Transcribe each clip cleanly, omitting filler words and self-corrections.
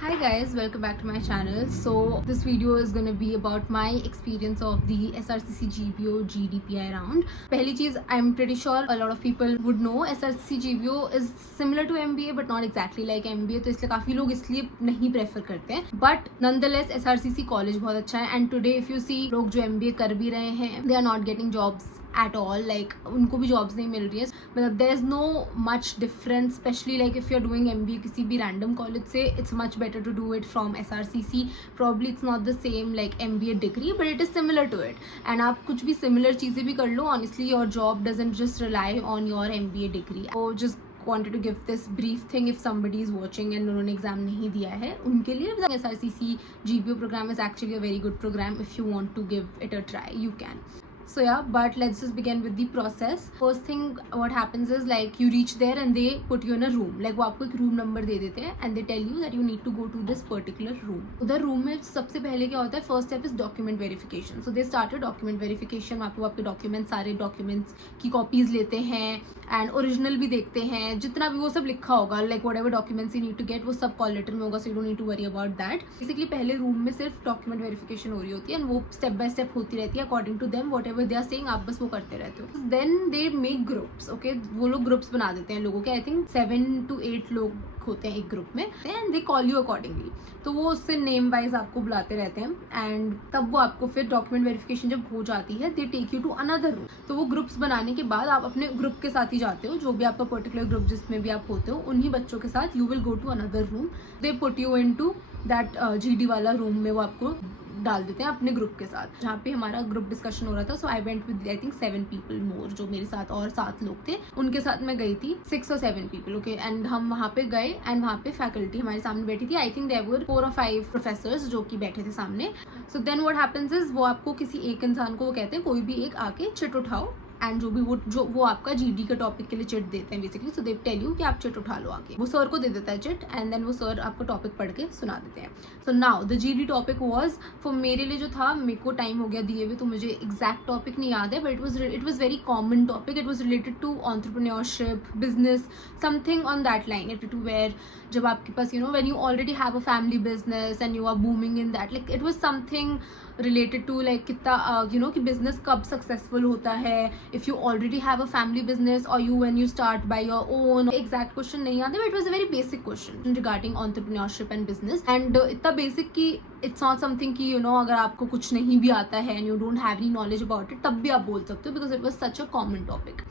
Hi guys, welcome back to my channel. So this video is going to be about my experience of the SRCC GBO GDPI round. पहली चीज, I'm pretty sure a lot of people would know SRCC GBO is similar to MBA but not exactly like MBA, तो इसलिए काफी लोग इसलिए नहीं prefer करते हैं. But nonetheless SRCC कॉलेज बहुत अच्छा है and today if you see लोग जो MBA कर भी रहे हैं they are not getting jobs at all, like उनको भी जॉब्स नहीं मिल रही है. मतलब there is no much difference, especially like if you're doing MBA किसी भी random college से, it's much better to do it from SRCC. Probably it's not the same like MBA degree but it is similar to it. And आप कुछ भी similar चीज़ें भी कर लो, honestly your job doesn't just rely on your MBA degree. So just wanted to give this brief thing if somebody is watching and उन्होंने exam नहीं दिया है उनके लिए. SRCC GBO program is actually a very good program. If you want to give it a try, you can. So yeah, but let's just begin with the process. First thing what happens is like you reach there and they put you in a room. Like वो आपको एक room number दे देते हैं and they tell you that you need to go to this particular room. उधर room में सबसे पहले क्या होता है, first step is document verification. So they started document verification. आपको आपके documents, सारे documents की copies लेते हैं and original भी देखते हैं. जितना भी वो सब लिखा होगा, like whatever documents you need to get, वो सब call letter में होगा, so you don't need to worry about that. Basically पहले room में सिर्फ document verification हो रही होती है and वो step by step होती रहती है according to them whatever they are saying, आप बस वो करते रहते हो. Then they make groups, okay? वो लोग ग्रुप्स बना देते हैं लोगों के. I think 7 to 8 लोग होते हैं एक ग्रुप में and they call you accordingly. तो वो उससे नेम वाइज आपको बुलाते रहते हैं एंड तब वो आपको फिर डॉक्यूमेंट वेरिफिकेशन जब हो जाती है they take you to another room. तो वो ग्रुप्स बनाने के बाद आप अपने ग्रुप के साथ ही जाते हो, जो भी आपका पर्टिकुलर ग्रुप जिसमें भी आप होते हो उन्हीं बच्चों के साथ you will go to another room. They put you in to that GD वाला रूम में वो आपको डाल देते हैं अपने ग्रुप के साथ, जहाँ पे हमारा ग्रुप डिस्कशन हो रहा था. So I went with I think 7 people more, जो मेरे साथ और 7 लोग थे उनके साथ मैं गई थी. 6 or 7 पीपल, ओके. एंड हम वहाँ पे गए एंड वहाँ पे फैकल्टी हमारे सामने बैठी थी. I think there were 4 or 5 professors जो कि बैठे थे सामने. So then what happens is वो आपको किसी एक इंसान को वो कहते हैं कोई भी एक आके चिट उठाओ एंड जो वो आपका GD के टॉपिक के लिए चिट देते हैं basically. So they tell you कि आप चिट उठा लो आके. वो सर को दे देता है चिट एंड देन वो सर आपको टॉपिक पढ़ के सुना देते हैं. So now the GD topic was for मेरे लिए जो था, मेरे को टाइम हो गया दिए हुए तो मुझे एग्जैक्ट टॉपिक नहीं याद है but it was very common topic. It was related to entrepreneurship, business, something on that line. It to where जब आपके पास when you already have a family business and you are booming in that, like it was something related to like कितना कि business कब successful होता है if you already have a family business और you when you start by your own. Exact question नहीं आता but it was a very basic question regarding entrepreneurship and business. And इतना basic कि it's not something कि अगर आपको कुछ नहीं भी आता है and you don't have any knowledge about it तब भी आप बोल सकते हो because it was such a common topic.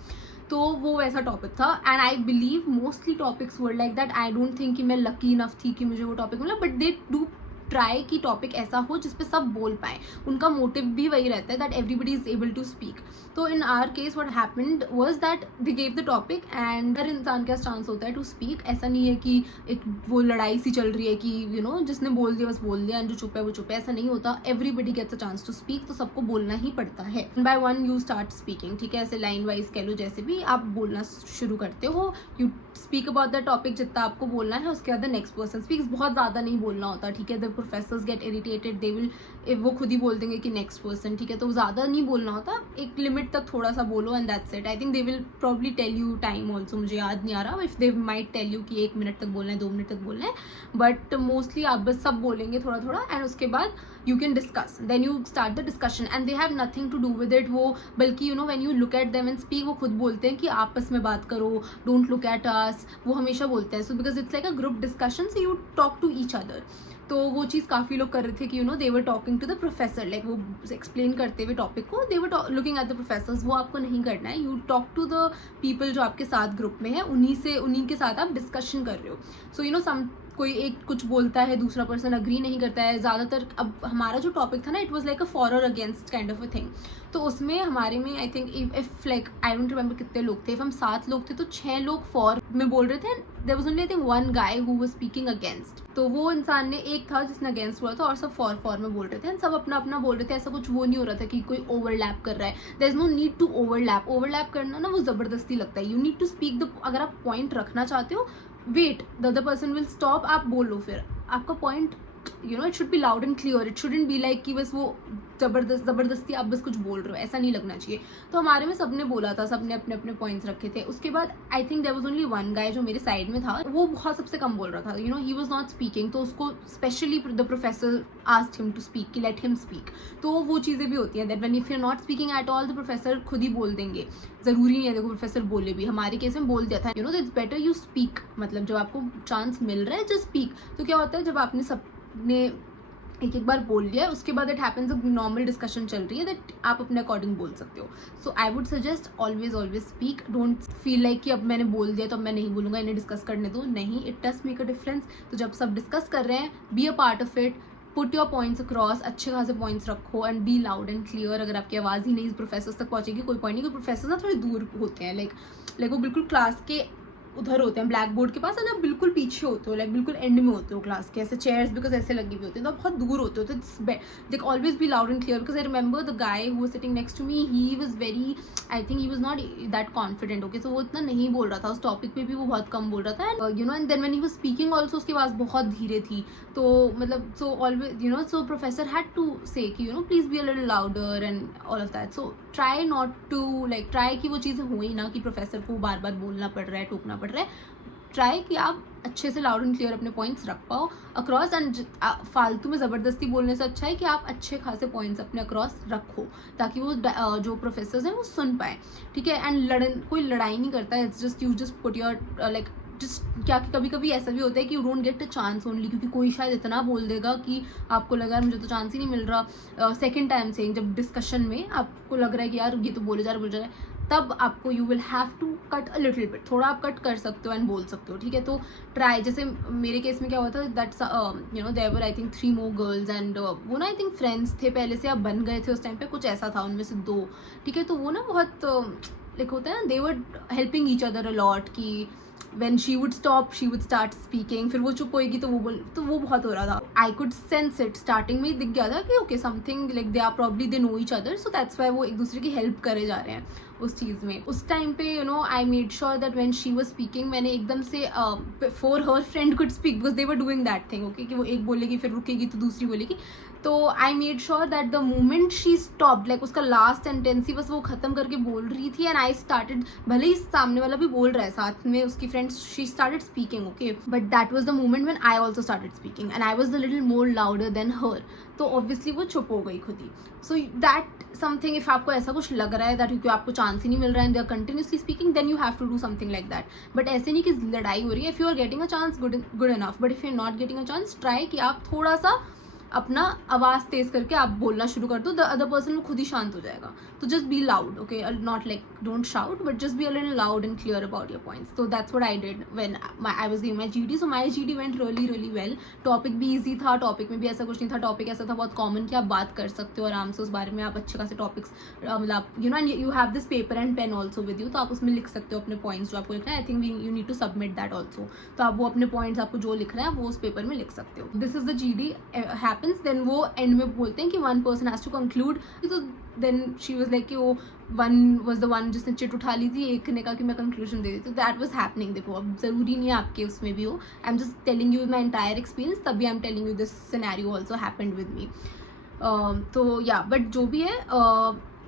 तो वो वैसा टॉपिक था and I believe mostly topics were like that. I don't think कि मैं लकी इनफ थी कि मुझे वो टॉपिक मिला बट दे डू ट्राई की टॉपिक ऐसा हो जिसपे सब बोल पाए. उनका मोटिव भी वही रहता है that everybody is able to speak. तो in our case what happened was that they gave the topic and हर इंसान का चांस होता है टू स्पीक. ऐसा नहीं है कि एक वो लड़ाई सी चल रही है कि जिसने बोल दिया बस बोल दिया एंड जो चुप है वो चुप है. ऐसा नहीं होता. Everybody gets a chance to speak. तो सबको बोलना ही पड़ता है. One by one you start speaking, ठीक है. ऐसे लाइन वाइज कह लो, जैसे भी आप बोलना शुरू करते हो you speak about the topic जितना आपको बोलना है. उसके बाद द नेक्स्ट पर्सन स्पीक्स. बहुत ज़्यादा नहीं बोलना होता, ठीक है. The professors get irritated, they will वो खुद ही बोल देंगे कि नेक्स्ट पर्सन, ठीक है. तो ज़्यादा नहीं बोलना होता, एक लिमिट तक थोड़ा सा बोलो and that's it. I think they will probably tell you time also, मुझे याद नहीं आ रहा if they might tell you कि 1 मिनट तक बोलना है, 2 मिनट तक बोलना है. बट मोस्टली आप बस सब बोलेंगे थोड़ा थोड़ा एंड उसके बाद you can discuss, then you start the discussion and they have nothing to do with it. वो बल्कि when you look at them and speak वो खुद बोलते हैं कि आपस में बात करो, don't look at us, वो हमेशा बोलते हैं. so because it's like a group discussion so you talk to each other. तो वो चीज़ काफ़ी लोग कर रहे थे कि they were talking to the professor, like वो एक्सप्लेन करते हुए टॉपिक को they were looking at the professors. वो आपको नहीं करना है. you talk to the people जो आपके साथ ग्रुप में है, उन्हीं के साथ आप डिस्कशन कर रहे हो. so some कोई एक कुछ बोलता है, दूसरा पर्सन अग्री नहीं करता है. ज़्यादातर अब हमारा जो टॉपिक था ना it was like a for और against kind of a thing. तो उसमें हमारे में I think if like I don't remember कितने लोग थे. इफ हम 7 लोग थे तो 6 लोग फॉर में बोल रहे थे. There was only I think 1 guy who was speaking against. तो वो इंसान ने एक था जिसने अगेंस्ट बोला था और सब फॉर में बोल रहे थे एंड सब अपना अपना बोल रहे थे. ऐसा कुछ वो नहीं हो रहा था कि कोई ओवरलैप कर रहा है. There is no need to overlap करना ना वो ज़बरदस्ती लगता है. You need to speak the, अगर आप पॉइंट रखना चाहते हो wait the other person will stop, आप बोलो, फिर आपका point you know it should be loud and clear. It shouldn't be like कि बस वो ज़बरदस्ती आप बस कुछ बोल रहे हो, ऐसा नहीं लगना चाहिए. तो हमारे में सबने बोला था, सबने अपने अपने पॉइंट्स रखे थे. उसके बाद I think there was only one guy जो मेरे साइड में था, वो बहुत सबसे कम बोल रहा था. You know he was not speaking. तो उसको specially the professor asked him to speak, कि लेट हिम स्पीक. तो वो चीज़ें भी होती हैं that when if you are not speaking at all the professor खुद ही बोल देंगे. ज़रूरी नहीं है देखो प्रोफेसर बोले भी, हमारे केस में बोल दिया था. You no it's better you speak. मतलब जब आपको चांस मिल रहा है जस्ट स्पीक. तो क्या होता है जब आपने सबने एक बार बोल लिया है, उसके बाद इट हैपेंस नॉर्मल डिस्कशन चल रही है दैट आप अपने अकॉर्डिंग बोल सकते हो. So I would suggest always speak. Don't feel like कि अब मैंने बोल दिया तो अब मैं नहीं बोलूँगा, इन्हें डिस्कस करने दो. नहीं, it does make a difference. तो जब सब डिस्कस कर रहे हैं, be a part of it, put your points across, अच्छे खासे पॉइंट्स रखो and B loud and clear. अगर आपकी आवाज़ ही नहीं प्रोफेसर्स तक पहुँचेगी कोई पॉइंट नहीं. कोई प्रोफेसर ना थोड़े दूर होते हैं, लाइक वो बिल्कुल क्लास के उधर होते हैं, ब्लैक बोर्ड के पास, है ना, बिल्कुल पीछे होते हो, लाइक बिल्कुल एंड में होते हो क्लास के. ऐसे चेयर्स बिकॉज ऐसे लगी हुई होती हैं, तो बहुत दूर होते हो. तो it's like always be loud and clear. Because I remember the guy who was sitting next to me, he was very, I think he was not that confident. Okay, so वो इतना नहीं बोल रहा था उस टॉपिक पे भी, वो बहुत कम बोल रहा था. And you know and then when he was speaking also उसकी आवाज़ बहुत धीरे थी. तो मतलब so always you know so professor had to say कि you know please be a little louder and all of that. So try not to like try कि वो चीज़ें हो ही ना कि प्रोफेसर को बार बार बोलना पड़ रहा है, टोकना पड़ रहा है. ट्राई कि आप अच्छे से लाउड एंड क्लियर अपने पॉइंट्स रख पाओ अक्रॉस. एंड फालतू में ज़बरदस्ती बोलने से अच्छा है कि आप अच्छे खासे पॉइंट्स अपने अक्रॉस रखो, ताकि वो जो प्रोफेसर्स हैं वो सुन पाए. ठीक है. एंड कोई लड़ाई नहीं करता है. It's just you just put your like just क्या कभी कभी ऐसा भी होता है कि you don't get a chance only क्योंकि कोई शायद इतना बोल देगा कि आपको लगा मुझे तो चांस ही नहीं मिल रहा. सेकेंड टाइम से जब डिस्कशन में आपको लग रहा है कि यार ये तो बोले जा रहा है, तब आपको you will have to cut a little bit. थोड़ा आप कट कर सकते हो एंड बोल सकते हो. ठीक है. तो ट्राई. जैसे मेरे केस में क्या हुआ था that's you know there were I think 3 more girls and वो ना आई थिंक फ्रेंड्स थे पहले से, आप बन गए थे उस टाइम पे, कुछ ऐसा था. उनमें से 2. ठीक है. तो वो ना बहुत लाइक होता है ना, they were helping each other a lot कि when she would stop she would start speaking. फिर वो चुप होएगी तो वो बहुत हो रहा था. I could sense it. Starting में ही दिख गया था कि okay something like they are probably they know each other, so that's why वो एक दूसरे की हेल्प करे जा रहे हैं उस चीज़ में. उस टाइम पे you know I made sure that when she was speaking मैंने एकदम से for her friend could speak because they were doing that thing. Okay, कि वो एक बोलेगी फिर रुकेगी तो दूसरी बोलेगी. तो I made sure that the moment she stopped, like उसका लास्ट सेंटेंस ही बस वो खत्म करके बोल रही थी एंड आई स्टार्टेड, भले ही सामने वाला भी बोल रहा है साथ में उसकी friends, she started speaking. Okay, but that was the moment when I also started speaking and I was the little more louder than her. तो ऑब्वियसली वो चुप हो गई खुद ही. सो दैट समथिंग, इफ आपको ऐसा कुछ लग रहा है दैट क्योंकि आपको चांस ही नहीं मिल रहा है, they are continuously speaking, then you have to do something like that. But ऐसे नहीं कि लड़ाई हो रही है. If you are getting a chance good enough, but if you are not getting a chance, try कि आप थोड़ा सा अपना आवाज़ तेज करके आप बोलना शुरू कर दो. द अदर पर्सन वो खुद ही शांत हो जाएगा. तो just be loud. Okay, not like don't shout but just be a little loud and clear about your points. तो that's what I did when I was giving my GD. So my GD went really well. Topic भी easy था, topic में भी ऐसा कुछ नहीं था. Topic ऐसा था बहुत कॉमन कि आप बात कर सकते हो आराम से उस बारे में. आप अच्छे खासे टॉपिक्स मतलब you know you have this paper and pen also with you, तो आप उसमें लिख सकते हो अपने पॉइंट्स जो आपको लिखना है. I think you need to submit that also. तो आप वो अपने पॉइंट्स आपको जो लिख रहे हैं वो उस पेपर में लिख सकते हो. This is the GD happens. Then वो एंड में बोलते हैं कि one person has to conclude. तो देन शी वाज लाइक कि वो वन वाज द वन जिसने चिट उठा ली थी, एक ने कहा कि मैं कंक्लूजन दे देती हूँ. That was happening. देखो अब ज़रूरी नहीं है आपके उसमें भी हो. I am just telling you my entire experience, तभी I am telling you this scenario also happened with me. तो या बट जो भी है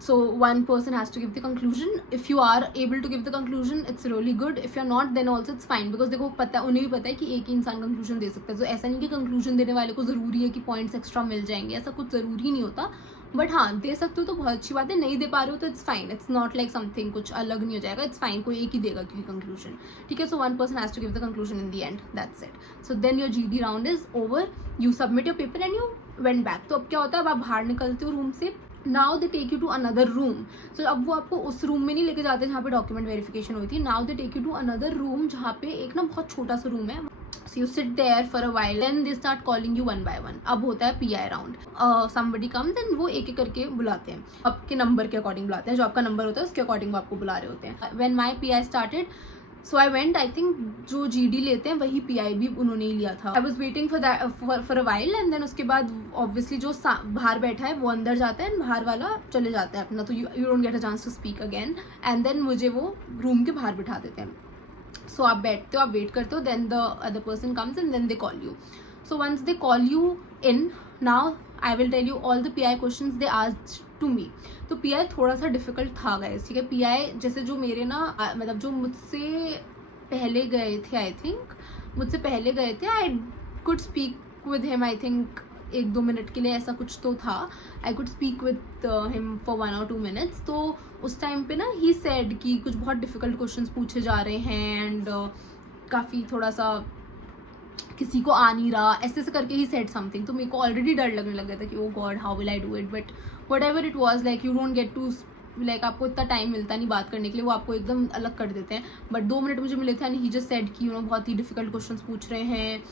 so one person has to give the conclusion. If you are able to give the conclusion it's really good. If you're not then also it's fine because देखो पता उन्हें भी पता है कि एक ही इंसान कंक्लूजन दे सकता है. तो ऐसा नहीं कि कंक्लूजन देने वाले को ज़रूरी है कि पॉइंट्स एक्स्ट्रा मिल जाएंगे, ऐसा कुछ ज़रूरी नहीं होता. बट हाँ, दे सकते हो तो बहुत अच्छी बात है. नहीं दे पा रहे हो तो it's fine. It's not like something कुछ अलग नहीं हो जाएगा. इट्स फाइन, कोई एक ही देगा क्योंकि कंक्लूजन. ठीक है. So one person has to give the conclusion in the end. That's it. So then your GD round is over. You submit your paper and you went back. तो अब क्या होता है, अब आप बाहर निकलते हो रूम से. Now they take you to another room. So अब वो आपको उस रूम में नहीं लेके जाते जहाँ पे डॉक्यूमेंट वेरिफिकेशन हुई थी. Now they take you to another room जहाँ पे एक ना बहुत छोटा सा रूम है. So you sit there for a while then they start calling you one by one. अब होता है PI round. somebody comes then वो एक एक करके बुलाते हैं, आपके नंबर के अकॉर्डिंग बुलाते हैं. जो आपका नंबर होता है उसके अकॉर्डिंग वो आपको बुला रहे होते हैं. when my PI started so I went, I think जो GD लेते हैं वही PI भी उन्होंने ही लिया था. I was waiting for that for a while and then उसके बाद obviously जो बाहर बैठा है वो अंदर जाता है बाहर वाला चले जाता है अपना. तो you don't get a chance to speak again and then मुझे वो रूम के बाहर बिठा देते हैं. सो आप बैठते हो, आप वेट करते हो, then the other person comes and then they call you. So once they call you in, now I will tell you all the PI questions they asked to me. तो PI थोड़ा सा difficult था guys, ठीक है. PI जैसे जो मेरे ना मतलब जो मुझसे पहले गए थे, आई थिंक मुझसे पहले गए थे, I could speak with him, I think 1-2 minute के लिए ऐसा कुछ तो था. I could speak with him for 1 or 2 minutes. तो उस टाइम पे ना ही सेड कि कुछ बहुत डिफिकल्ट क्वेश्चंस पूछे जा रहे हैं एंड काफ़ी थोड़ा सा किसी को आ नहीं रहा, ऐसे ऐसे करके ही सेड समथिंग. तो मेरे को ऑलरेडी डर लगने लग गया था कि oh God how will I do it. But whatever it was, like you don't get to, like आपको इतना टाइम मिलता नहीं बात करने के लिए, वो आपको एकदम अलग कर देते हैं. बट 2 मिनट मुझे मिले थे एंड ही जस्ट सेड कि यू नो बहुत ही डिफिकल्ट क्वेश्चंस पूछ रहे हैं.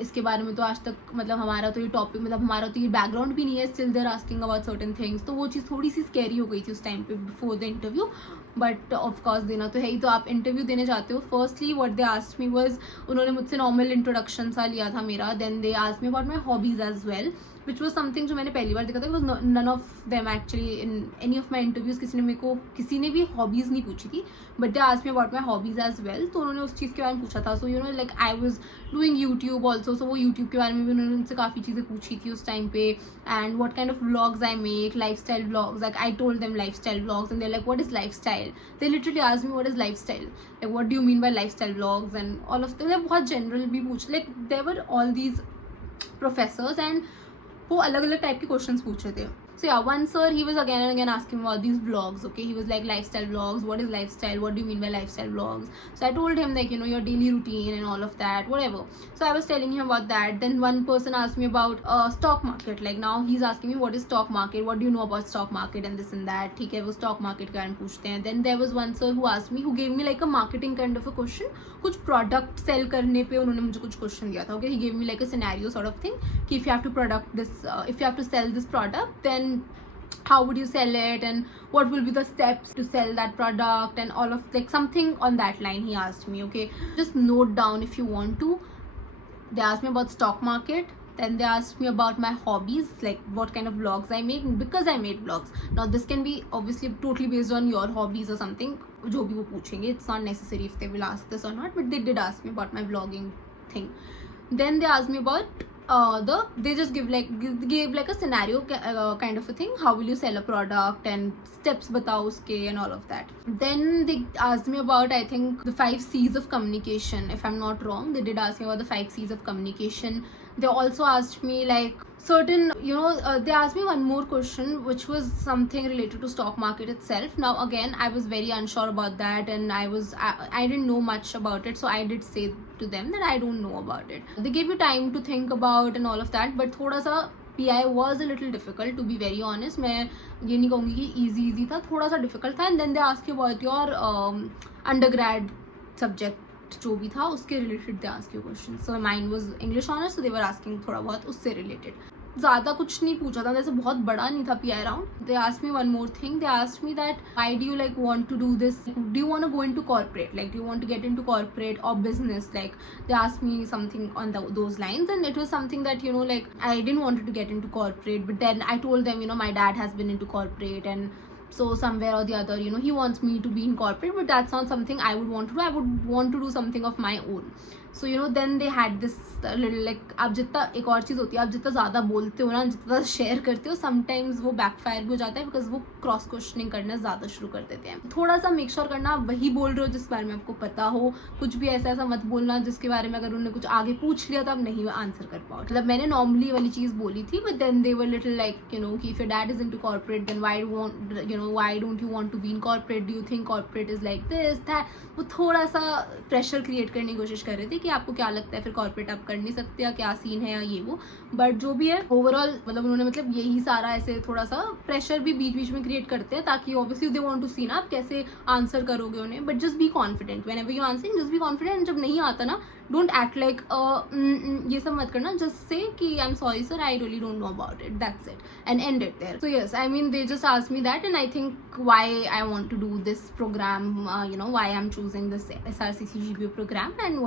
इसके बारे में तो आज तक मतलब हमारा तो ये टॉपिक, मतलब हमारा तो ये बैकग्राउंड भी नहीं है, still they're asking about certain things. तो वो चीज़ थोड़ी सी स्कैरी हो गई थी उस टाइम पे before the interview. But of course देना तो है ही. तो आप इंटरव्यू देने जाते हो. Firstly what they asked me was, उन्होंने मुझसे नॉर्मल इंट्रोडक्शन सा लिया था मेरा. Then they asked me about my hobbies as well, which was something जो मैंने पहली बार देखा था. Was none of them actually in any of my interviews. किसी ने भी हॉबीज़ नहीं पूछी थी, but they asked me about my hobbies as well. तो उन्होंने उस चीज़ के बारे में पूछा था. So you know like I was doing YouTube also, so वो यूट्यूब के बारे में भी उन्होंने उनसे काफ़ी चीज़ें पूछी थी उस टाइम पे. And what kind of vlogs I make, life style vlogs. Like I told them life style vlogs and they like what is life style. They literally asked me what is lifestyle, like what do you mean by lifestyle vlogs and all of them. बहुत general भी पूछ, like there were all these professors and वो अलग अलग type के questions पूछ रहे थे. So yeah, one sir, he was again and again asking about these vlogs. Okay, he was like lifestyle vlogs. What is lifestyle? What do you mean by lifestyle vlogs? So I told him like, you know, your daily routine and all of that, whatever. So I was telling him about that. Then one person asked me about stock market. Like now he's asking me what is stock market? What do you know about stock market and this and that. ठीक है, वो stock market के बारे में पूछते हैं. Then there was one sir who asked me, who gave me like a marketing kind of a question. कुछ product sell करने पे उन्होंने मुझे कुछ question दिया था. Okay, he gave me like a scenario sort of thing कि if you have to product this, if you have to sell this product, then how would you sell it and what will be the steps to sell that product and all of like something on that line he asked me. Okay, just note down if you want to. They asked me about stock market. Then they asked me about my hobbies, like what kind of vlogs I make, because I made vlogs. Now this can be obviously totally based on your hobbies or something, जो भी वो पूछेंगे. It's not necessary if they will ask this or not, but they did ask me about my vlogging thing. Then they asked me about they just gave like a scenario kind of a thing. How will you sell a product and steps batao uske and all of that. Then they asked me about, I think, the 5 C's of communication, if I'm not wrong. They did ask me about the 5 C's of communication. They also asked me like certain, you know, they asked me one more question which was something related to stock market itself. Now again, I was very unsure about that and I didn't know much about it, so I did say to them that I don't know about it. They gave you time to think about and all of that, but thoda sa PI was a little difficult, to be very honest. मैं ये नहीं कहूँगी कि easy था, थोड़ा सा difficult था. And then they ask you about your undergrad subject जो भी था उसके related they ask you questions. So mine was English honors, so they were asking थोड़ा बहुत उससे related. ज़्यादा कुछ नहीं पूछा था, जैसे बहुत बड़ा नहीं था PI round. They asked me one more thing. They asked me that why do you like want to do this? Do you want to go into corporate? Like do you want to get into corporate or business? Like they asked me something on those lines, and it was something that, you know, like I didn't want to get into corporate, but then I told them, you know, my dad has been into corporate, and so somewhere or the other, you know, he wants me to be in corporate, but that's not something I would want to do. I would want to do something of my own. So you know, then they had this little like, आप जितना एक और चीज़ होती है, आप जितना ज़्यादा बोलते हो ना, जितना शेयर करते हो, समटाइम्स वो बैकफायर भी हो जाता है, बिकॉज वो क्रॉस क्वेश्चनिंग करना ज़्यादा शुरू कर देते हैं. थोड़ा सा मेक श्योर करना आप वही बोल रहे हो जिस बारे में आपको पता हो. कुछ भी ऐसा मत बोलना जिसके बारे में अगर उन्होंने कुछ आगे पूछ लिया तो आप नहीं आंसर कर पाओ. मतलब मैंने नॉर्मली वाली चीज़ बोली थी, but then they were little like, you know, कि if your dad is into corporate, then why don't you want to be in corporate? Do you think corporate is like this that? वो थोड़ा सा pressure create करने की कोशिश कर रहे थे कि आपको क्या लगता है फिर कॉर्पोरेट आप कर नहीं सकते, या क्या सीन है, या ये वो. बट जो भी है ओवरऑल, मतलब उन्होंने मतलब यही सारा ऐसे थोड़ा सा प्रेशर भी बीच बीच में क्रिएट करते हैं, ताकि ऑब्वियसली दे वांट टू सी ना आप कैसे आंसर करोगे उन्हें. But just be confident whenever you answering, just be confident. जब नहीं आता ना, डोंट एक्ट लाइक ये सब मत करना. जस्ट से कि I am sorry sir, I really don't know about it, that's it, and and it there. So yes, I mean they just asked me that, and I think why I want to do this program, you know, why I'm choosing this SRCC GPO program, and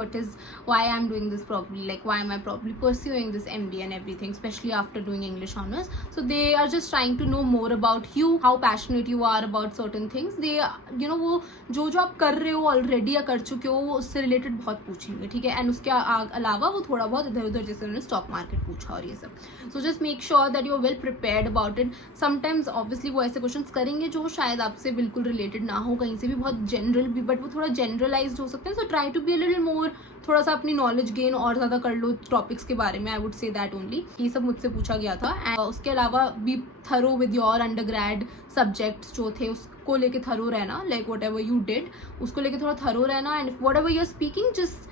why I'm doing this, probably like why am I probably pursuing this MBA and everything, especially after doing English honors. So they are just trying to know more about you, how passionate you are about certain things. They, you know, वो जो आप कर रहे हो already या कर चुके हो, वो उससे रिलेटेड बहुत पूछेंगे, ठीक है, एंड उसके अलावा वो थोड़ा बहुत इधर उधर जैसे उन्होंने स्टॉक मार्केट पूछा और ये सब. So just make sure that you are well prepared about it. Sometimes obviously वो ऐसे क्वेश्चन करेंगे जो शायद आपसे बिल्कुल रिलेटेड ना हो, कहीं से भी बहुत जनरल भी, बट वो थोड़ा जनरलाइज्ड हो सकते हैं. So try to be a little more, थोड़ा सा अपनी नॉलेज गेन और ज़्यादा कर लो टॉपिक्स के बारे में. I would say that only. ये सब मुझसे पूछा गया था. एंड उसके अलावा be thorough with your undergrad subjects जो थे उसको लेके थरो रहना. Like whatever you did उसको लेके थोड़ा थरो रहना. And whatever you are speaking just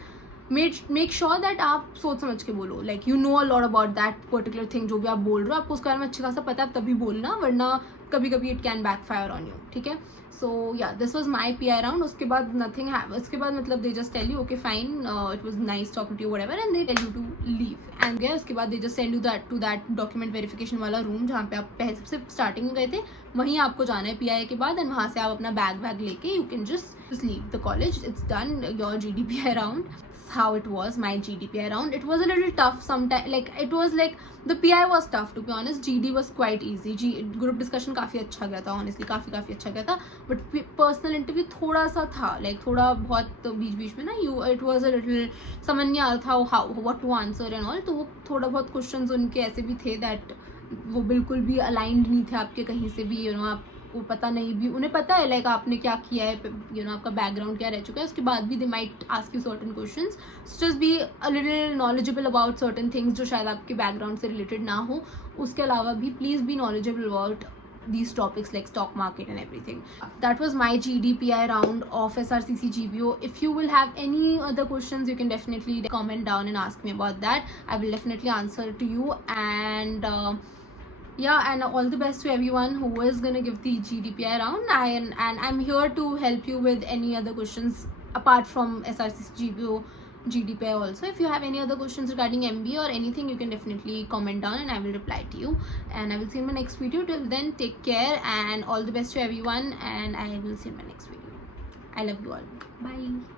make sure that आप सोच समझ के बोलो. Like you know a lot about that particular thing जो भी आप बोल रहे हो, आपको उसके बारे में अच्छे खासा पता है तभी बोलना, वरना कभी कभी it can backfire on you. ठीक है. So yeah this was my PI round. उसके बाद नथिंग उसके बाद मतलब they just tell you okay fine, it was nice talking to you whatever, and they tell you to leave. And गए उसके बाद they just send you that to that document verification वाला room जहाँ पे आप पहले सबसे स्टार्टिंग में गए थे, वहीं आपको जाना है PI के बाद. एंड वहाँ से आप अपना बैग लेके you can just leave the college. It's done your GDPI round. How it was my GDPI round. It was a little tough sometimes, like it was like the PI was tough to be honest. GD was quite easy. Group discussion काफ़ी अच्छा गया था honestly, काफ़ी अच्छा गया था. But personal interview थोड़ा सा था, like थोड़ा बहुत बीच में ना it was a little समझ नहीं आ रहा था what to answer and all. तो वो थोड़ा बहुत questions उनके ऐसे भी थे that वो बिल्कुल भी aligned नहीं थे आपके कहीं से भी, आप वो पता नहीं भी, उन्हें पता है लाइक आपने क्या किया है, आपका बैकग्राउंड क्या रह चुका है. उसके बाद भी they might ask you certain questions. Just be a little knowledgeable about certain things जो शायद आपके बैकग्राउंड से रिलेटेड ना हो. उसके अलावा भी please be knowledgeable about these topics like stock market and everything. That was my GDPI round of SRCC GBO. If you will have any other questions, you can definitely comment down and ask me about that. I will definitely answer to you. And yeah, and all the best to everyone who is gonna give the GDPI round. And I'm here to help you with any other questions apart from SRCC GBO GDPI also. If you have any other questions regarding MBA or anything, you can definitely comment down and I will reply to you. And I will see you in my next video. Till then, take care and all the best to everyone. And I will see you in my next video. I love you all. Bye.